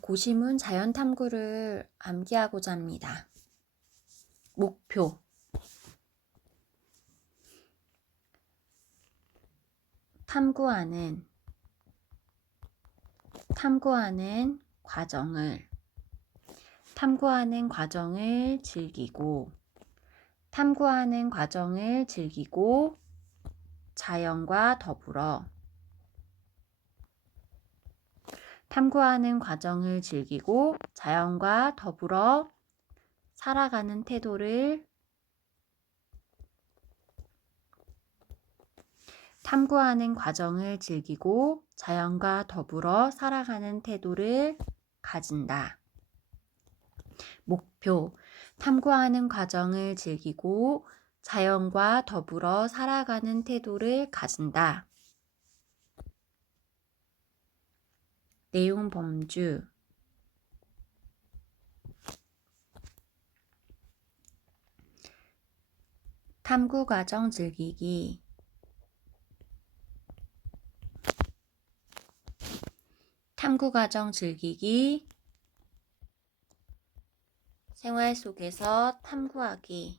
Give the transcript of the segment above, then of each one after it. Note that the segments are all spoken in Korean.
고심은 자연탐구를 암기하고자 합니다. 목표. 탐구하는 과정을 즐기고 자연과 더불어 살아가는 태도를 가진다. 목표. 탐구하는 과정을 즐기고 자연과 더불어 살아가는 태도를 가진다. 내용 범주. 탐구 과정 즐기기. 생활 속에서 탐구하기.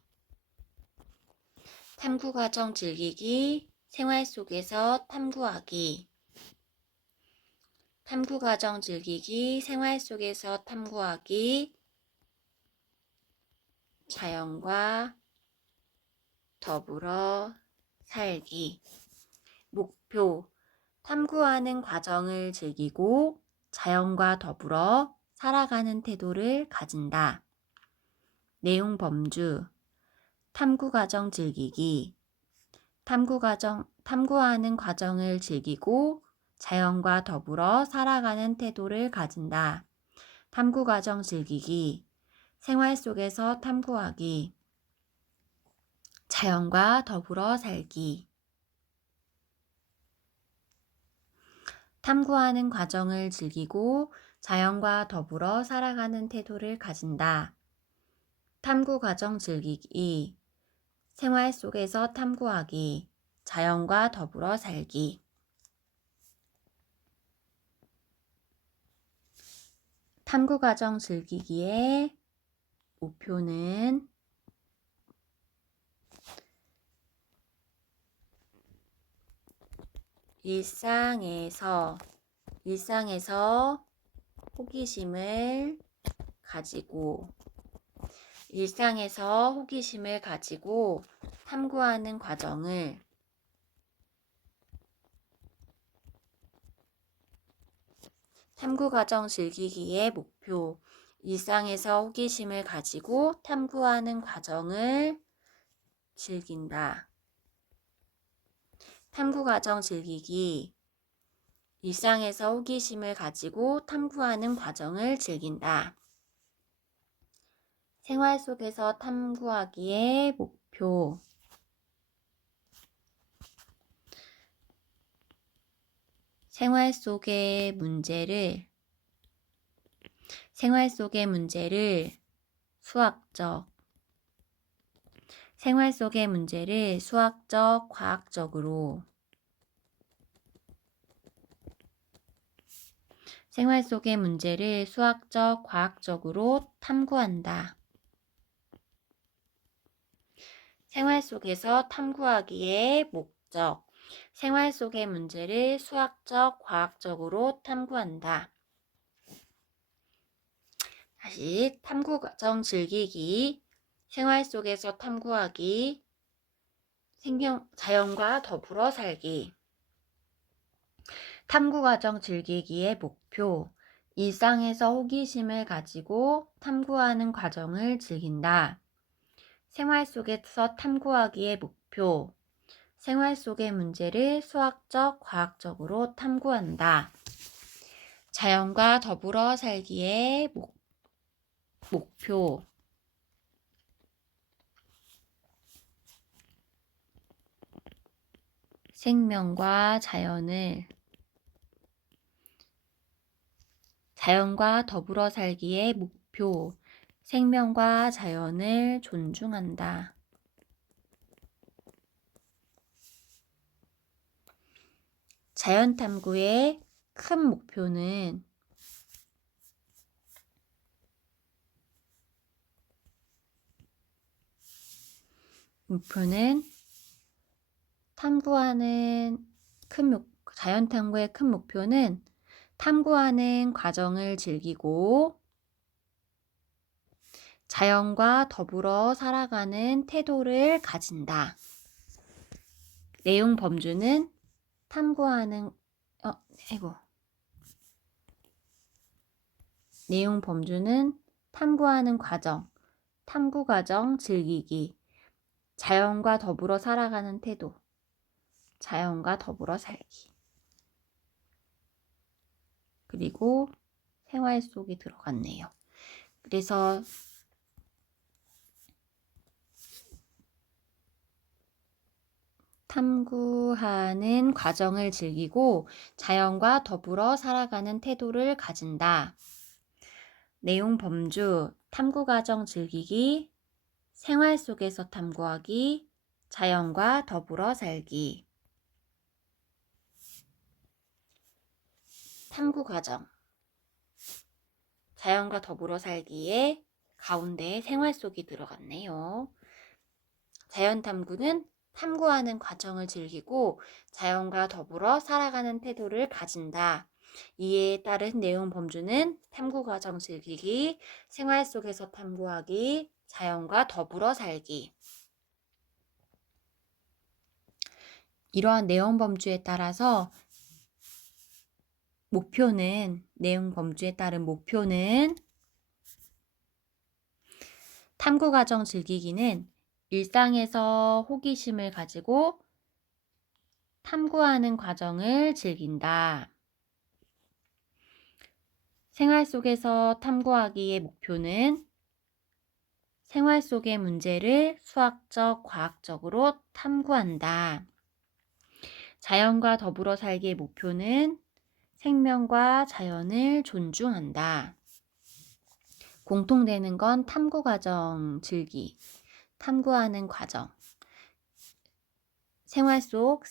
자연과 더불어 살기. 목표. 탐구하는 과정을 즐기고 자연과 더불어 살아가는 태도를 가진다. 내용 범주. 탐구 과정 즐기기. 탐구하는 과정을 즐기고 자연과 더불어 살아가는 태도를 가진다. 탐구 과정 즐기기. 생활 속에서 탐구하기. 자연과 더불어 살기. 탐구하는 과정을 즐기고 자연과 더불어 살아가는 태도를 가진다. 탐구 과정 즐기기. 생활 속에서 탐구하기. 자연과 더불어 살기. 탐구 과정 즐기기의 목표는 일상에서 호기심을 가지고 탐구하는 과정을 탐구 과정 즐기기의 목표. 일상에서 호기심을 가지고 탐구하는 과정을 즐긴다. 탐구 과정 즐기기. 일상에서 호기심을 가지고 탐구하는 과정을 즐긴다. 생활 속에서 탐구하기의 목표. 생활 속의 문제를 수학적, 과학적으로 탐구한다. 생활 속에서 탐구하기의 목적. 생활 속의 문제를 수학적, 과학적으로 탐구한다. 다시 탐구 과정 즐기기. 생활 속에서 탐구하기. 자연과 더불어 살기. 탐구 과정 즐기기의 목표. 일상에서 호기심을 가지고 탐구하는 과정을 즐긴다. 생활 속에서 탐구하기의 목표. 생활 속의 문제를 수학적, 과학적으로 탐구한다. 자연과 더불어 살기의 목표. 자연과 더불어 살기의 목표. 생명과 자연을 존중한다. 자연 탐구의 큰 목표는 목표는 자연 탐구의 큰 목표는 탐구하는 과정을 즐기고 자연과 더불어 살아가는 태도를 가진다. 내용 범주는 내용 범주는 탐구하는 과정, 탐구 과정 즐기기, 자연과 더불어 살아가는 태도, 자연과 더불어 살기. 그리고 생활 속이 들어갔네요. 그래서 탐구하는 과정을 즐기고 자연과 더불어 살아가는 태도를 가진다. 내용 범주, 탐구 과정 즐기기, 생활 속에서 탐구하기, 자연과 더불어 살기. 탐구 과정. 자연과 더불어 살기에 가운데에 생활 속이 들어갔네요. 자연 탐구는 탐구하는 과정을 즐기고 자연과 더불어 살아가는 태도를 가진다. 이에 따른 내용 범주는 탐구 과정 즐기기, 생활 속에서 탐구하기, 자연과 더불어 살기. 이러한 내용 범주에 따라서 내용 범주에 따른 목표는 탐구 과정 즐기기는 일상에서 호기심을 가지고 탐구하는 과정을 즐긴다. 생활 속에서 탐구하기의 목표는 생활 속의 문제를 수학적, 과학적으로 탐구한다. 자연과 더불어 살기의 목표는 생명과 자연을 존중한다. 공통되는 건 탐구 과정 즐기, 탐구하는 과정. 생활 속,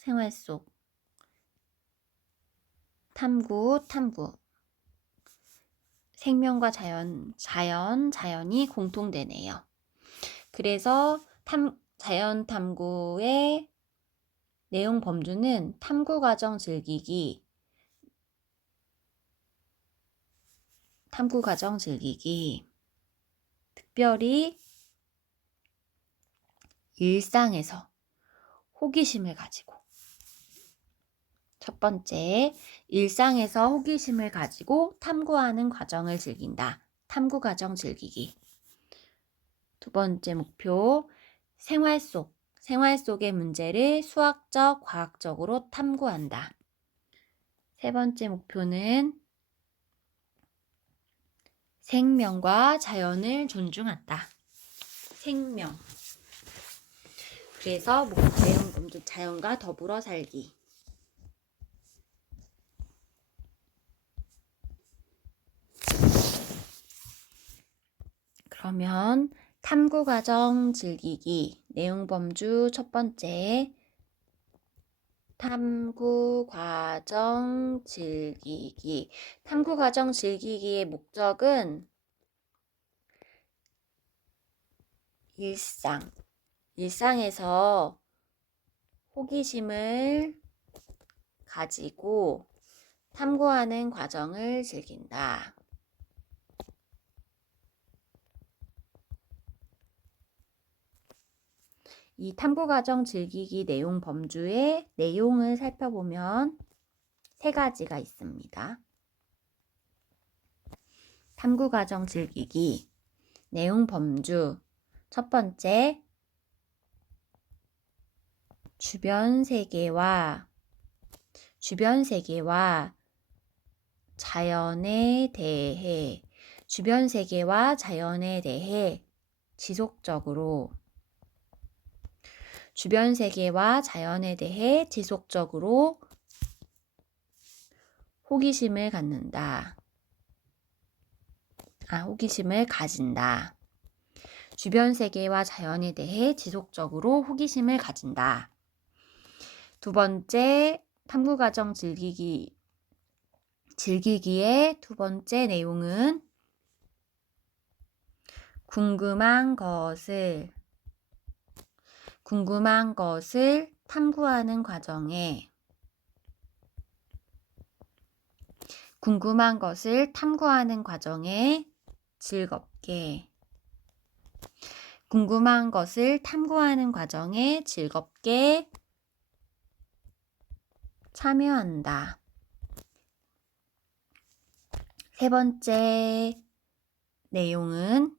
탐구. 생명과 자연이 공통되네요. 그래서 자연 탐구의 내용 범주는 탐구 과정 즐기기, 특별히 일상에서 호기심을 가지고. 첫 번째, 일상에서 호기심을 가지고 탐구하는 과정을 즐긴다. 탐구 과정 즐기기. 두 번째 목표, 생활 속의 문제를 수학적, 과학적으로 탐구한다. 세 번째 목표는 생명과 자연을 존중한다. 생명. 그래서 내용 범주 자연과 더불어 살기. 그러면 탐구 과정 즐기기. 내용 범주 첫 번째. 탐구 과정 즐기기. 탐구 과정 즐기기의 목적은 일상에서 호기심을 가지고 탐구하는 과정을 즐긴다. 이 탐구 과정 즐기기 내용 범주의 내용을 살펴보면 세 가지가 있습니다. 탐구 과정 즐기기 내용 범주 첫 번째, 주변 세계와 자연에 대해 지속적으로 호기심을 가진다. 주변 세계와 자연에 대해 지속적으로 호기심을 가진다. 두 번째, 탐구 과정 즐기기의 두 번째 내용은 궁금한 궁금한 것을 탐구하는 과정에 즐겁게 참여한다. 세 번째 내용은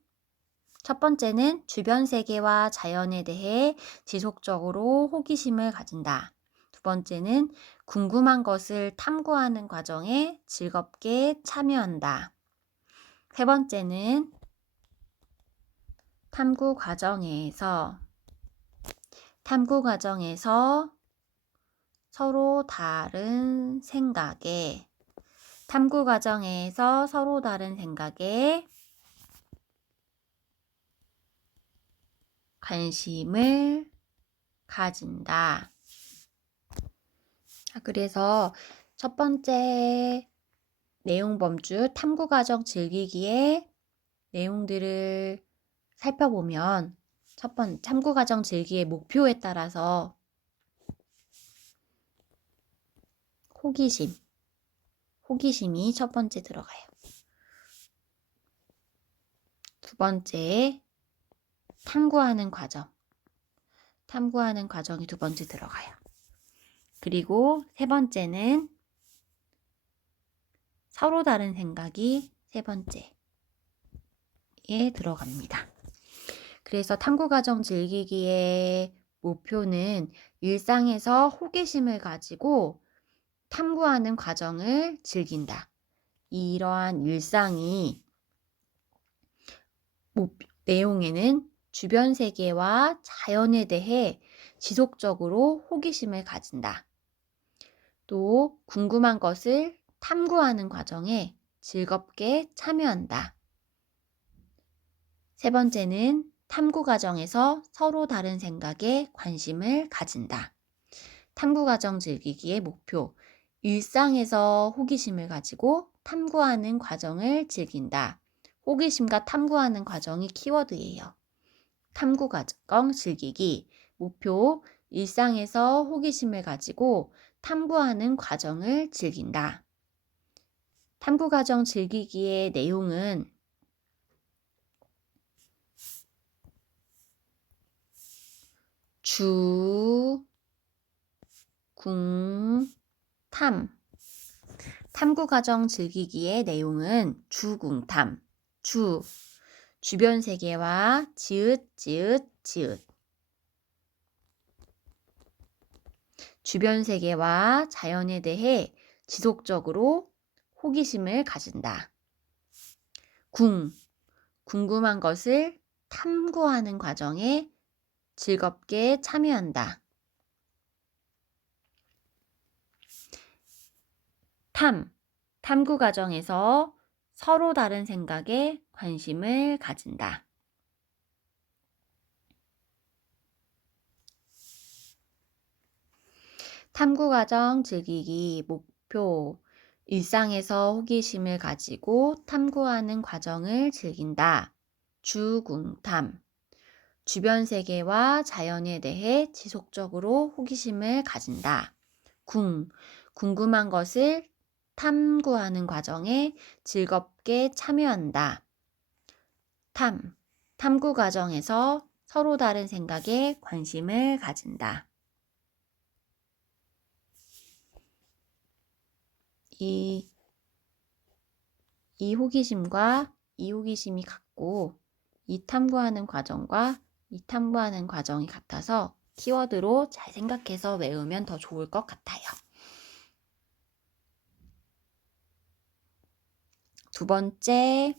첫 번째는 주변 세계와 자연에 대해 지속적으로 호기심을 가진다. 두 번째는 궁금한 것을 탐구하는 과정에 즐겁게 참여한다. 세 번째는 탐구 과정에서 서로 다른 생각에 관심을 가진다. 그래서 첫 번째 내용 범주 탐구 과정 즐기기의 내용들을 살펴보면 첫 번째 탐구 과정 즐기기의 목표에 따라서 호기심이 첫 번째 들어가요. 두 번째 탐구하는 과정이 두 번째 들어가요. 그리고 세 번째는 서로 다른 생각이 세 번째에 들어갑니다. 그래서 탐구 과정 즐기기의 목표는 일상에서 호기심을 가지고 탐구하는 과정을 즐긴다. 이러한 일상이 내용에는 주변 세계와 자연에 대해 지속적으로 호기심을 가진다. 또 궁금한 것을 탐구하는 과정에 즐겁게 참여한다. 세 번째는 탐구 과정에서 서로 다른 생각에 관심을 가진다. 탐구 과정 즐기기의 목표, 일상에서 호기심을 가지고 탐구하는 과정을 즐긴다. 호기심과 탐구하는 과정이 키워드예요. 탐구 과정 즐기기, 목표, 일상에서 호기심을 가지고 탐구하는 과정을 즐긴다. 탐구 과정 즐기기의 내용은 탐구 과정 즐기기의 내용은 주궁탐, 주변 세계와 주변 세계와 자연에 대해 지속적으로 호기심을 가진다. 궁금한 것을 탐구하는 과정에 즐겁게 참여한다. 탐구 과정에서 서로 다른 생각에 관심을 가진다. 탐구 과정 즐기기 목표, 일상에서 호기심을 가지고 탐구하는 과정을 즐긴다. 주궁탐, 주변 세계와 자연에 대해 지속적으로 호기심을 가진다. 궁금한 것을 탐구하는 과정에 즐겁게 참여한다. 탐구 과정에서 서로 다른 생각에 관심을 가진다. 이 호기심이 같고 이 탐구하는 과정이 같아서 키워드로 잘 생각해서 외우면 더 좋을 것 같아요. 두 번째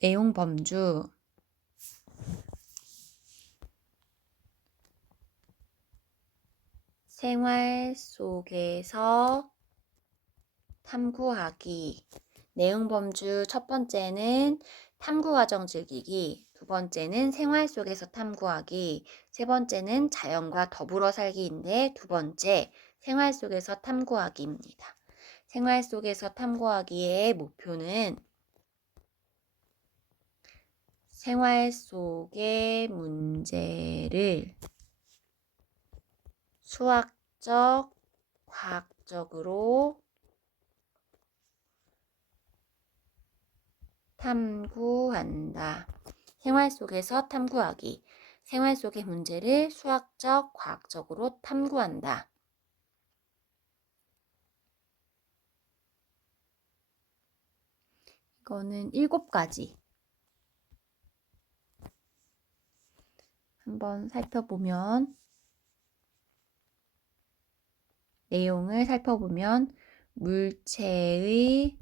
내용 범주 생활 속에서 탐구하기. 내용 범주 첫 번째는 탐구 과정 즐기기, 두 번째는 생활 속에서 탐구하기, 세 번째는 자연과 더불어 살기인데 두 번째 생활 속에서 탐구하기입니다. 생활 속에서 탐구하기의 목표는 생활 속의 문제를 수학적, 과학적으로 탐구한다. 생활 속에서 탐구하기. 생활 속의 문제를 수학적, 과학적으로 탐구한다. 이거는 7가지. 한번 살펴보면 내용을 살펴보면 물체의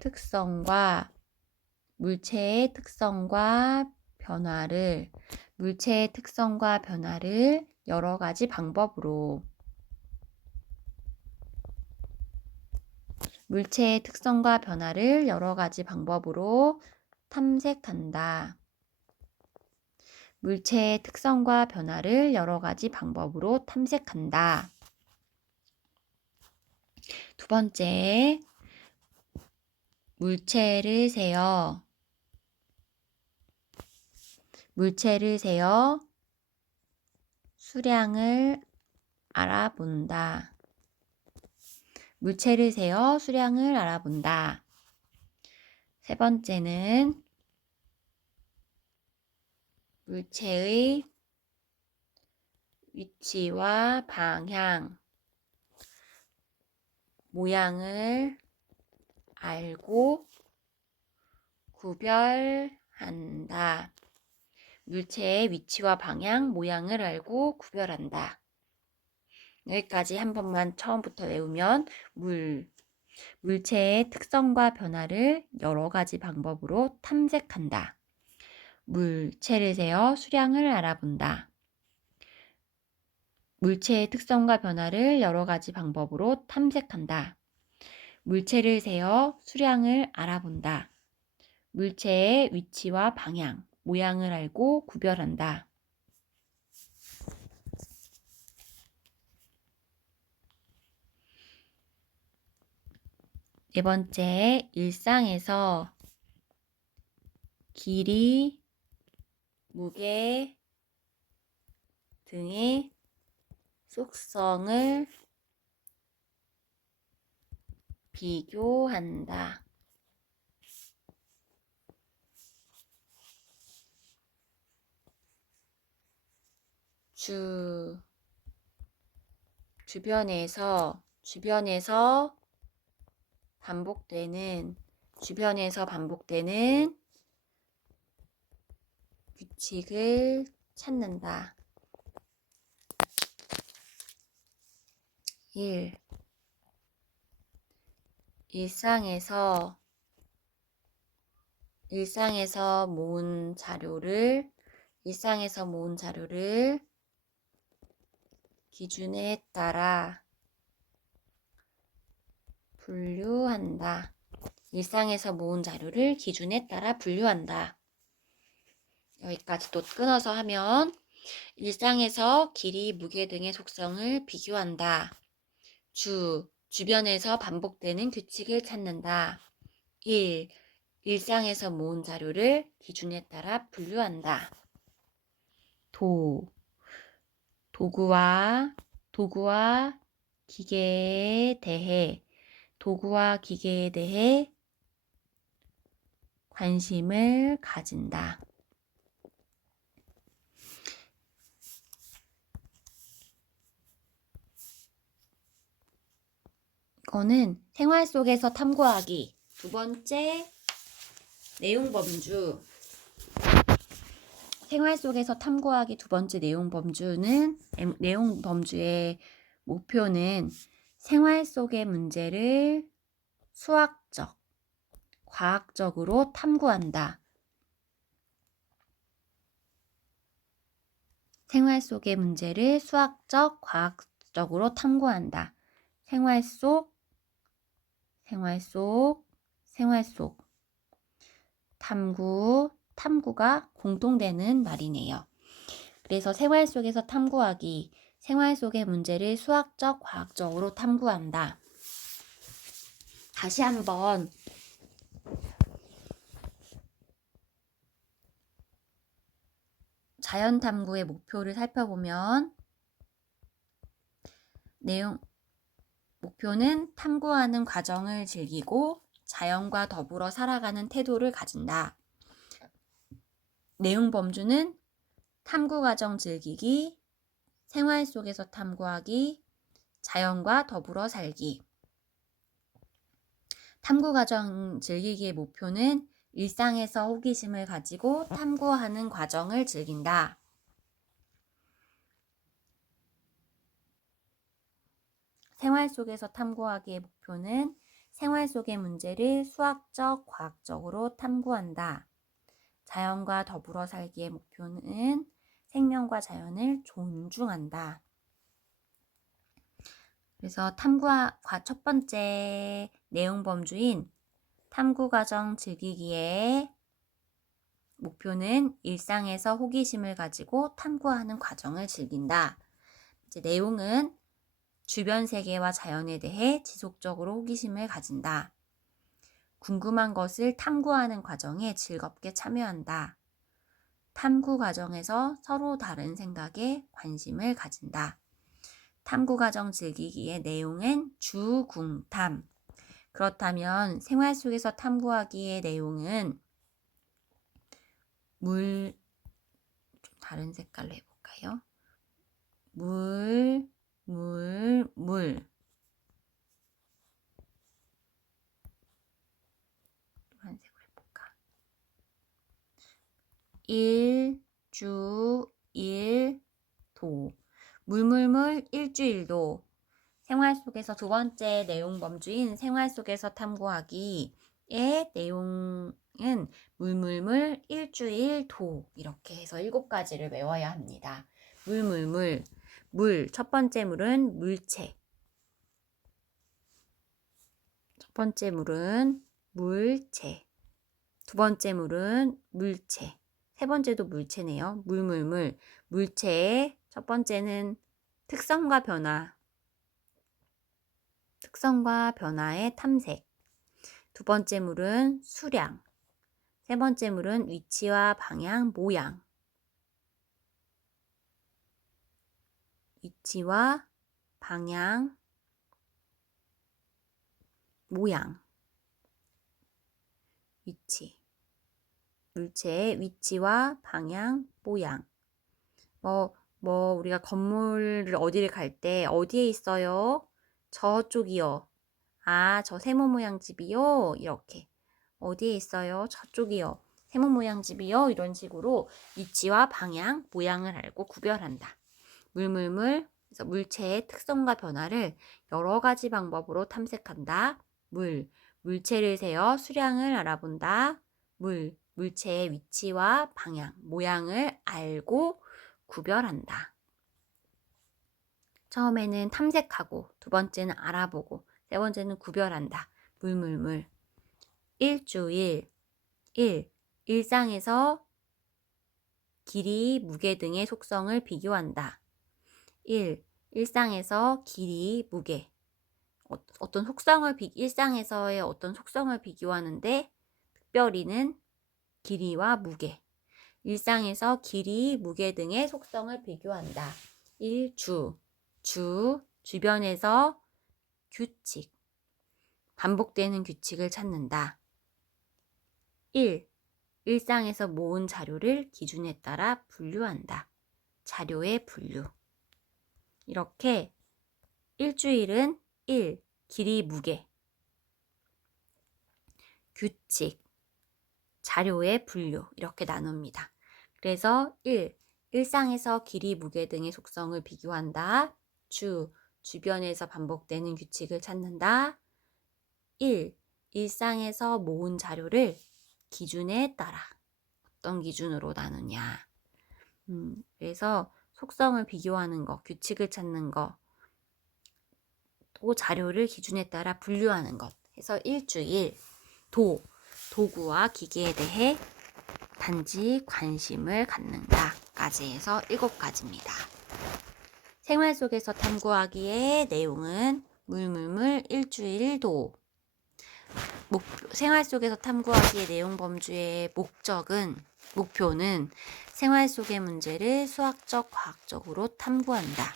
특성과 변화를 여러 가지 방법으로 탐색한다. 물체의 특성과 변화를 여러 가지 방법으로 탐색한다. 두 번째, 물체를 세어 수량을 알아본다. 세 번째는 물체의 위치와 방향, 모양을 알고 구별한다. 물체의 위치와 방향, 모양을 알고 구별한다. 여기까지 한 번만 처음부터 외우면 물체의 특성과 변화를 여러 가지 방법으로 탐색한다. 물체를 세어 수량을 알아본다. 물체의 특성과 변화를 여러 가지 방법으로 탐색한다. 물체를 세어 수량을 알아본다. 물체의 위치와 방향, 모양을 알고 구별한다. 네 번째, 일상에서 길이, 무게 등의 속성을 비교한다. 주변에서 반복되는 규칙을 찾는다. 1. 일상에서 모은 자료를 기준에 따라 분류한다. 일상에서 모은 자료를 기준에 따라 분류한다. 여기까지 또 끊어서 하면 일상에서 길이, 무게 등의 속성을 비교한다. 주변에서 반복되는 규칙을 찾는다. 1. 일상에서 모은 자료를 기준에 따라 분류한다. 도구와 기계에 대해 관심을 가진다. 이거는 생활 속에서 탐구하기. 두 번째, 내용 범주. 생활 속에서 탐구하기 두 번째 내용 범주의 목표는 생활 속의 문제를 수학적, 과학적으로 탐구한다. 생활 속의 문제를 수학적, 과학적으로 탐구한다. 생활 속 탐구가 공통되는 말이네요. 그래서 생활 속에서 탐구하기, 생활 속의 문제를 수학적, 과학적으로 탐구한다. 다시 한번 자연 탐구의 목표를 살펴보면 목표는 탐구하는 과정을 즐기고 자연과 더불어 살아가는 태도를 가진다. 내용 범주는 탐구 과정 즐기기, 생활 속에서 탐구하기, 자연과 더불어 살기. 탐구 과정 즐기기의 목표는 일상에서 호기심을 가지고 탐구하는 과정을 즐긴다. 생활 속에서 탐구하기의 목표는 생활 속의 문제를 수학적, 과학적으로 탐구한다. 자연과 더불어 살기의 목표는 생명과 자연을 존중한다. 그래서 첫 번째 내용 범주인 탐구 과정 즐기기의 목표는 일상에서 호기심을 가지고 탐구하는 과정을 즐긴다. 이제 내용은 주변 세계와 자연에 대해 지속적으로 호기심을 가진다. 궁금한 것을 탐구하는 과정에 즐겁게 참여한다. 탐구 과정에서 서로 다른 생각에 관심을 가진다. 탐구 과정 즐기기의 내용은 주궁탐. 그렇다면 생활 속에서 탐구하기의 내용은 좀 다른 색깔로 해볼까요? 물. 노란색으로 해볼까? 일주일도. 일주일도. 생활 속에서 두 번째 내용 범주인 생활 속에서 탐구하기의 내용은 일주일도. 이렇게 해서 7가지를 외워야 합니다. 첫 번째 물은 물체. 첫 번째 물은 물체. 두 번째 물은 물체. 세 번째도 물체네요. 물체의 첫 번째는 특성과 변화의 탐색. 두 번째 물은 수량. 세 번째 물은 위치와 방향, 모양. 위치와 방향, 모양. 물체의 위치와 방향, 모양. 우리가 건물을 어디를 갈 때 어디에 있어요? 저쪽이요. 저 세모 모양 집이요. 이렇게. 어디에 있어요? 저쪽이요. 세모 모양 집이요. 이런 식으로 위치와 방향, 모양을 알고 구별한다. 그래서 물체의 특성과 변화를 여러 가지 방법으로 탐색한다. 물체를 세어 수량을 알아본다. 물체의 위치와 방향, 모양을 알고 구별한다. 처음에는 탐색하고, 두 번째는 알아보고, 세 번째는 구별한다. 일주일. 일상에서 길이, 무게 등의 속성을 비교한다. 일상에서 길이, 무게. 일상에서의 어떤 속성을 비교하는데 특별히는 길이와 무게. 일상에서 길이, 무게 등의 속성을 비교한다. 주변에서 규칙. 반복되는 규칙을 찾는다. 일상에서 모은 자료를 기준에 따라 분류한다. 자료의 분류. 이렇게 일주일은 길이, 무게, 규칙, 자료의 분류 이렇게 나눕니다. 그래서 일상에서 길이, 무게 등의 속성을 비교한다. 주변에서 반복되는 규칙을 찾는다. 일상에서 모은 자료를 기준에 따라 어떤 기준으로 나누냐. 그래서 속성을 비교하는 거, 규칙을 찾는 거, 또 자료를 기준에 따라 분류하는 것. 해서 일주일. 도구와 기계에 대해 단지 관심을 갖는다까지 해서 7가지입니다. 생활 속에서 탐구하기의 내용은 일주일도. 생활 속에서 탐구하기의 내용 범주의 목표는 생활 속의 문제를 수학적, 과학적으로 탐구한다.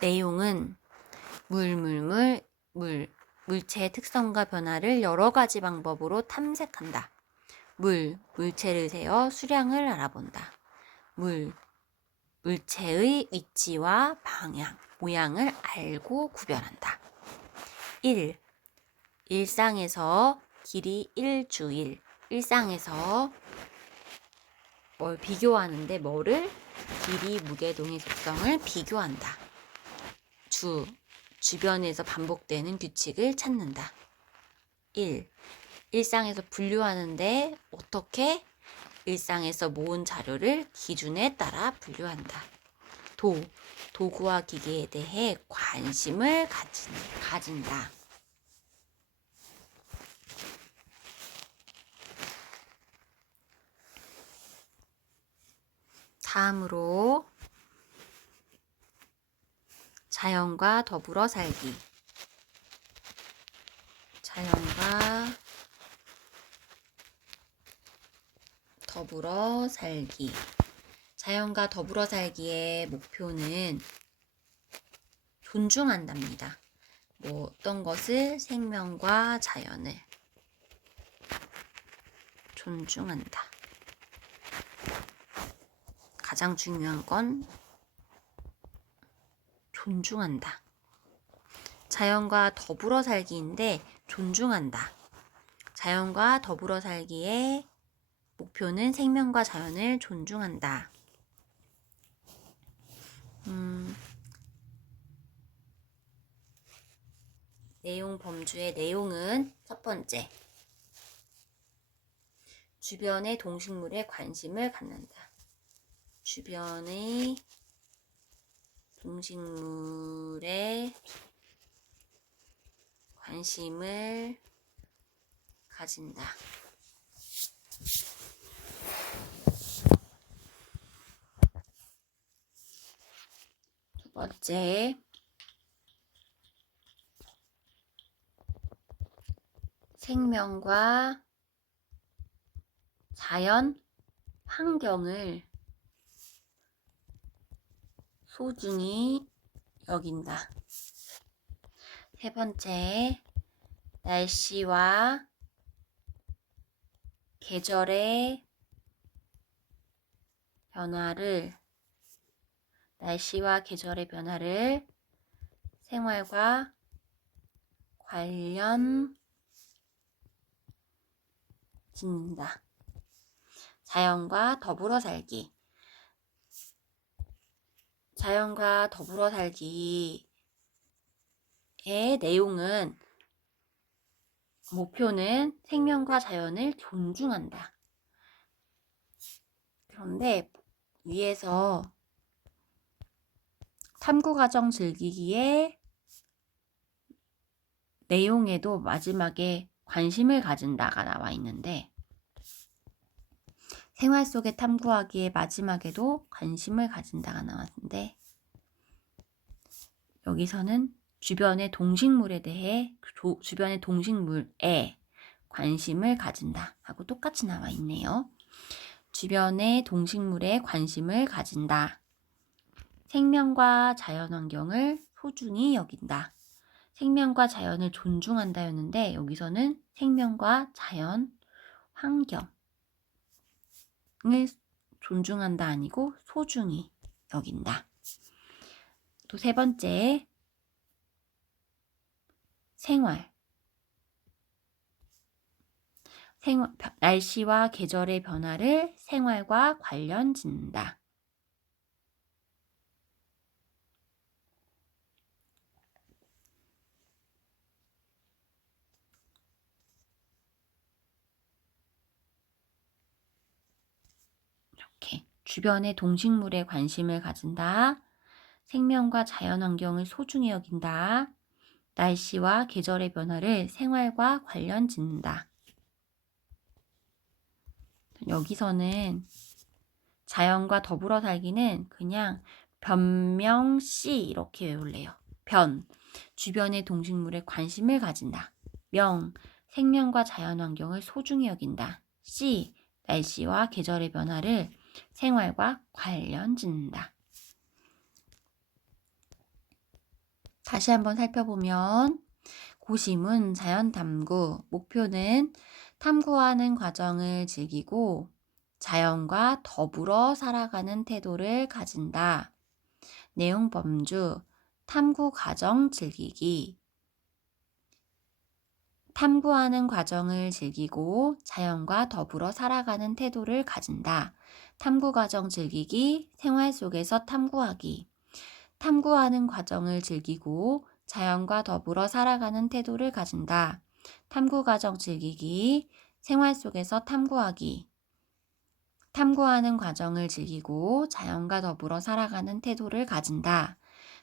내용은 물체의 특성과 변화를 여러 가지 방법으로 탐색한다. 물체를 세어 수량을 알아본다. 물체의 위치와 방향, 모양을 알고 구별한다. 1. 일상에서 길이 1주일. 일상에서 뭘 비교하는데 뭐를? 길이, 무게, 동의 속성을 비교한다. 주변에서 반복되는 규칙을 찾는다. 1. 일상에서 분류하는데 어떻게? 일상에서 모은 자료를 기준에 따라 분류한다. 도구와 기계에 대해 관심을 가진다. 다음으로 자연과 더불어 살기. 자연과 더불어 살기. 자연과 더불어 살기의 목표는 존중한답니다. 어떤 것을? 생명과 자연을 존중한다. 가장 중요한 건 존중한다. 자연과 더불어 살기인데 존중한다. 자연과 더불어 살기의 목표는 생명과 자연을 존중한다. 범주의 내용은 첫 번째, 주변의 동식물에 관심을 갖는다. 주변의 동식물에 관심을 가진다. 두 번째, 생명과 자연 환경을 소중히 여긴다. 세 번째, 날씨와 계절의 변화를 생활과 관련 짓는다. 자연과 더불어 살기. 자연과 더불어 살기의 내용은 목표는 생명과 자연을 존중한다. 그런데 위에서 탐구과정 즐기기의 내용에도 마지막에 관심을 가진다가 나와 있는데, 생활 속에 탐구하기에 마지막에도 관심을 가진다가 나왔는데, 여기서는 주변의 동식물에 관심을 가진다 하고 똑같이 나와 있네요. 주변의 동식물에 관심을 가진다. 생명과 자연환경을 소중히 여긴다. 생명과 자연을 존중한다였는데 여기서는 생명과 자연 환경을 존중한다 아니고 소중히 여긴다. 또 세 번째, 날씨와 계절의 변화를 생활과 관련 짓는다. 이렇게 주변의 동식물에 관심을 가진다. 생명과 자연환경을 소중히 여긴다. 날씨와 계절의 변화를 생활과 관련 짓는다. 여기서는 자연과 더불어 살기는 그냥 변명시 이렇게 외울래요. 주변의 동식물에 관심을 가진다. 생명과 자연환경을 소중히 여긴다. 날씨와 계절의 변화를 생활과 관련 짓는다. 다시 한번 살펴보면 고심은 자연 탐구, 목표는 탐구하는 과정을 즐기고 자연과 더불어 살아가는 태도를 가진다. 내용 범주, 탐구 과정 즐기기. 탐구하는 과정을 즐기고 자연과 더불어 살아가는 태도를 가진다. 탐구 과정 즐기기, 생활 속에서 탐구하기. 탐구하는 과정을 즐기고 자연과 더불어 살아가는 태도를 가진다. 탐구 과정 즐기기, 생활 속에서 탐구하기. 탐구하는 과정을 즐기고 자연과 더불어 살아가는 태도를 가진다.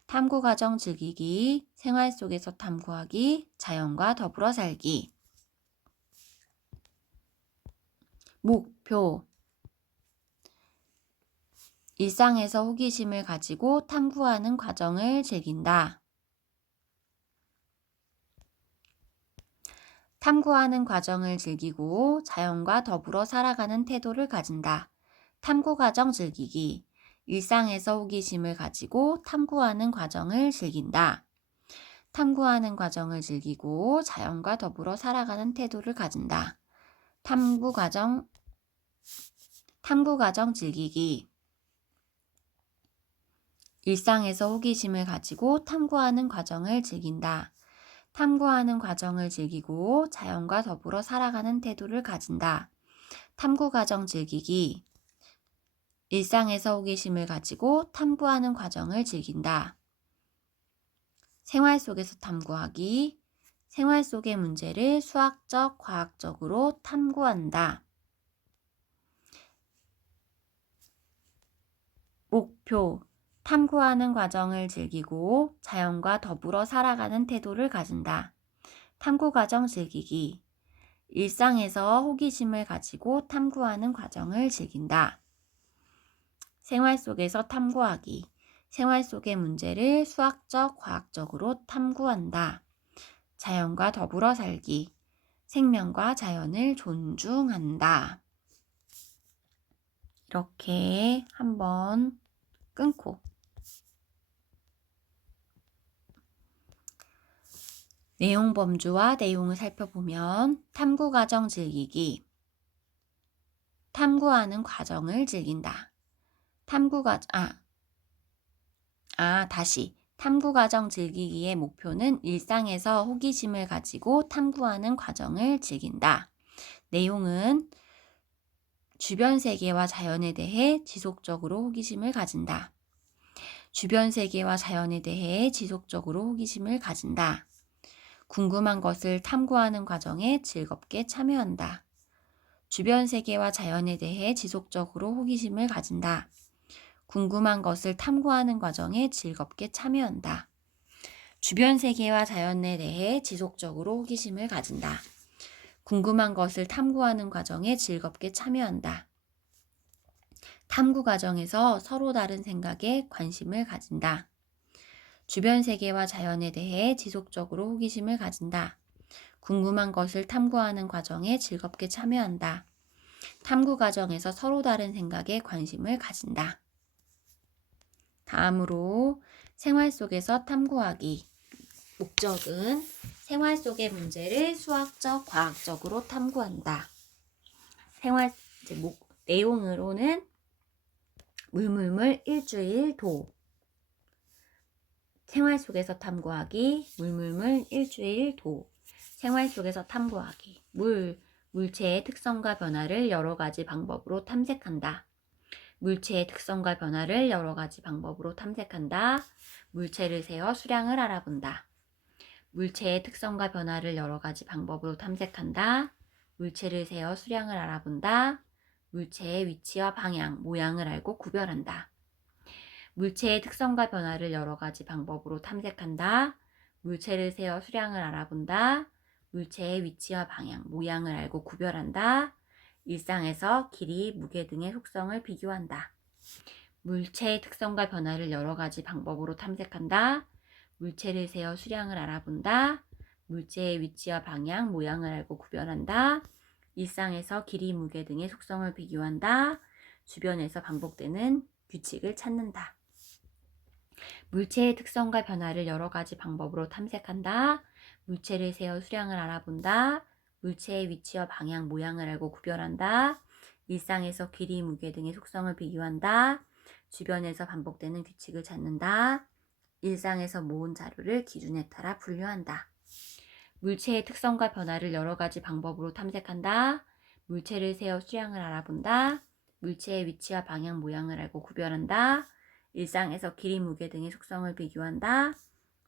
탐구 과정 즐기기, 생활 속에서 탐구하기, 자연과 더불어 살기. 목표. 일상에서 호기심을 가지고 탐구하는 과정을 즐긴다. 탐구하는 과정을 즐기고 자연과 더불어 살아가는 태도를 가진다. 탐구 과정 즐기기. 일상에서 호기심을 가지고 탐구하는 과정을 즐긴다. 탐구하는 과정을 즐기고 자연과 더불어 살아가는 태도를 가진다. 탐구 과정 즐기기. 일상에서 호기심을 가지고 탐구하는 과정을 즐긴다. 탐구하는 과정을 즐기고 자연과 더불어 살아가는 태도를 가진다. 탐구 과정 즐기기. 일상에서 호기심을 가지고 탐구하는 과정을 즐긴다. 생활 속에서 탐구하기. 생활 속의 문제를 수학적, 과학적으로 탐구한다. 목표. 탐구하는 과정을 즐기고 자연과 더불어 살아가는 태도를 가진다. 탐구 과정 즐기기. 일상에서 호기심을 가지고 탐구하는 과정을 즐긴다. 생활 속에서 탐구하기. 생활 속의 문제를 수학적, 과학적으로 탐구한다. 자연과 더불어 살기. 생명과 자연을 존중한다. 이렇게 한번 끊고 내용 범주와 내용을 살펴보면 탐구 과정 즐기기. 탐구하는 과정을 즐긴다. 탐구 과정 즐기기의 목표는 일상에서 호기심을 가지고 탐구하는 과정을 즐긴다. 내용은 주변 세계와 자연에 대해 지속적으로 호기심을 가진다. 주변 세계와 자연에 대해 지속적으로 호기심을 가진다. 궁금한 것을 탐구하는 과정에 즐겁게 참여한다. 주변 세계와 자연에 대해 지속적으로 호기심을 가진다. 궁금한 것을 탐구하는 과정에 즐겁게 참여한다. 주변 세계와 자연에 대해 지속적으로 호기심을 가진다. 궁금한 것을 탐구하는 과정에 즐겁게 참여한다. 탐구 과정에서 서로 다른 생각에 관심을 가진다. 주변 세계와 자연에 대해 지속적으로 호기심을 가진다. 궁금한 것을 탐구하는 과정에 즐겁게 참여한다. 탐구 과정에서 서로 다른 생각에 관심을 가진다. 다음으로 생활 속에서 탐구하기. 목적은 생활 속의 문제를 수학적, 과학적으로 탐구한다. 내용으로는 물물물 일주일 도. 생활 속에서 탐구하기, 물물물 일주일 도. 생활 속에서 탐구하기. 물체의 특성과 변화를 여러 가지 방법으로 탐색한다. 물체의 특성과 변화를 여러 가지 방법으로 탐색한다. 물체를 세어 수량을 알아본다. 물체의 특성과 변화를 여러 가지 방법으로 탐색한다. 물체를 세어 수량을 알아본다. 물체의 위치와 방향, 모양을 알고 구별한다. 물체의 특성과 변화를 여러 가지 방법으로 탐색한다. 물체를 세어 수량을 알아본다. 물체의 위치와 방향, 모양을 알고 구별한다. 일상에서 길이, 무게 등의 속성을 비교한다. 물체의 특성과 변화를 여러 가지 방법으로 탐색한다. 물체를 세어 수량을 알아본다. 물체의 위치와 방향, 모양을 알고 구별한다. 일상에서 길이, 무게 등의 속성을 비교한다. 주변에서 반복되는 규칙을 찾는다. 물체의 특성과 변화를 여러 가지 방법으로 탐색한다. 물체를 세어 수량을 알아본다. 물체의 위치와 방향, 모양을 알고 구별한다. 일상에서 길이, 무게 등의 속성을 비교한다. 주변에서 반복되는 규칙을 찾는다. 일상에서 모은 자료를 기준에 따라 분류한다. 물체의 특성과 변화를 여러 가지 방법으로 탐색한다. 물체를 세어 수량을 알아본다. 물체의 위치와 방향, 모양을 알고 구별한다. 일상에서 길이, 무게 등의 속성을 비교한다.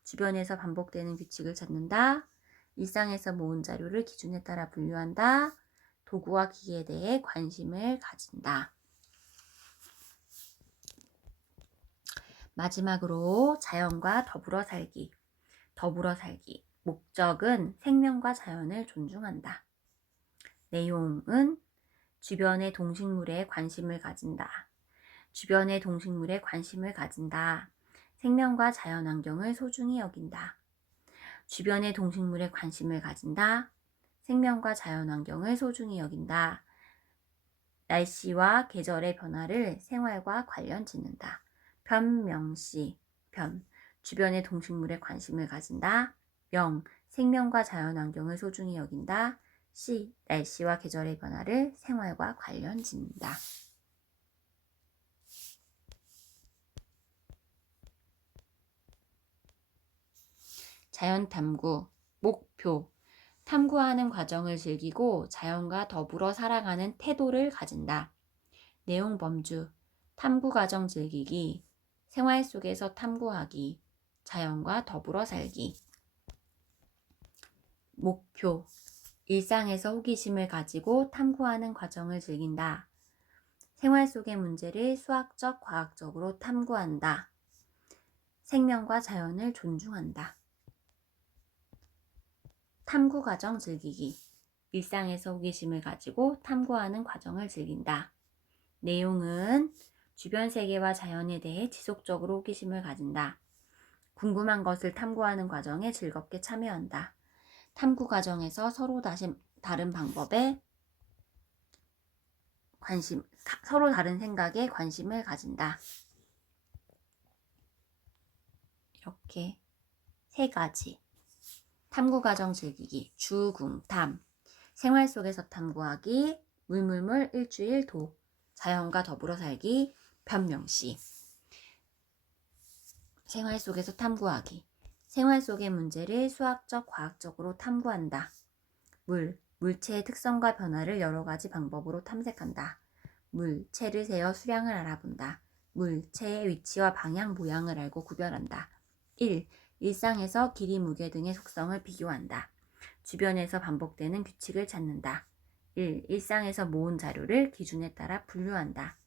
주변에서 반복되는 규칙을 찾는다. 일상에서 모은 자료를 기준에 따라 분류한다. 도구와 기계에 대해 관심을 가진다. 마지막으로 자연과 더불어 살기. 더불어 살기. 목적은 생명과 자연을 존중한다. 내용은 주변의 동식물에 관심을 가진다. 주변의 동식물에 관심을 가진다. 생명과 자연 환경을 소중히 여긴다. 주변의 동식물에 관심을 가진다. 생명과 자연 환경을 소중히 여긴다. 날씨와 계절의 변화를 생활과 관련 짓는다. 편명시, 편, 주변의 동식물에 관심을 가진다. 명, 생명과 자연 환경을 소중히 여긴다. 시, 날씨와 계절의 변화를 생활과 관련 짓는다. 자연 탐구, 목표, 탐구하는 과정을 즐기고 자연과 더불어 살아가는 태도를 가진다. 내용 범주, 탐구 과정 즐기기, 생활 속에서 탐구하기, 자연과 더불어 살기. 목표, 일상에서 호기심을 가지고 탐구하는 과정을 즐긴다. 생활 속의 문제를 수학적, 과학적으로 탐구한다. 생명과 자연을 존중한다. 탐구 과정 즐기기. 일상에서 호기심을 가지고 탐구하는 과정을 즐긴다. 내용은 주변 세계와 자연에 대해 지속적으로 호기심을 가진다. 궁금한 것을 탐구하는 과정에 즐겁게 참여한다. 탐구 과정에서 서로 다른 방법에 서로 다른 생각에 관심을 가진다. 이렇게 3가지. 탐구 과정 즐기기, 주궁탐, 생활 속에서 탐구하기, 물물물 일주일 도, 자연과 더불어 살기, 변명시. 생활 속에서 탐구하기, 생활 속의 문제를 수학적, 과학적으로 탐구한다. 물체의 특성과 변화를 여러 가지 방법으로 탐색한다. 물체를 세어 수량을 알아본다. 물체의 위치와 방향, 모양을 알고 구별한다. 1. 일상에서 길이, 무게 등의 속성을 비교한다. 주변에서 반복되는 규칙을 찾는다. 1. 일상에서 모은 자료를 기준에 따라 분류한다.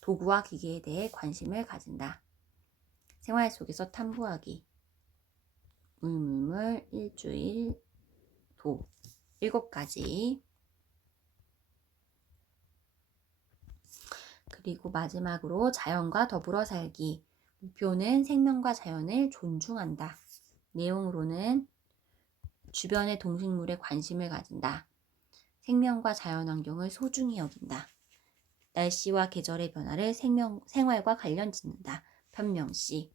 도구와 기계에 대해 관심을 가진다. 생활 속에서 탐구하기. 물물물 일주일 도 7가지. 그리고 마지막으로 자연과 더불어 살기. 목표는 생명과 자연을 존중한다. 내용으로는 주변의 동식물에 관심을 가진다. 생명과 자연 환경을 소중히 여긴다. 날씨와 계절의 변화를 생활과 관련 짓는다. 편명시.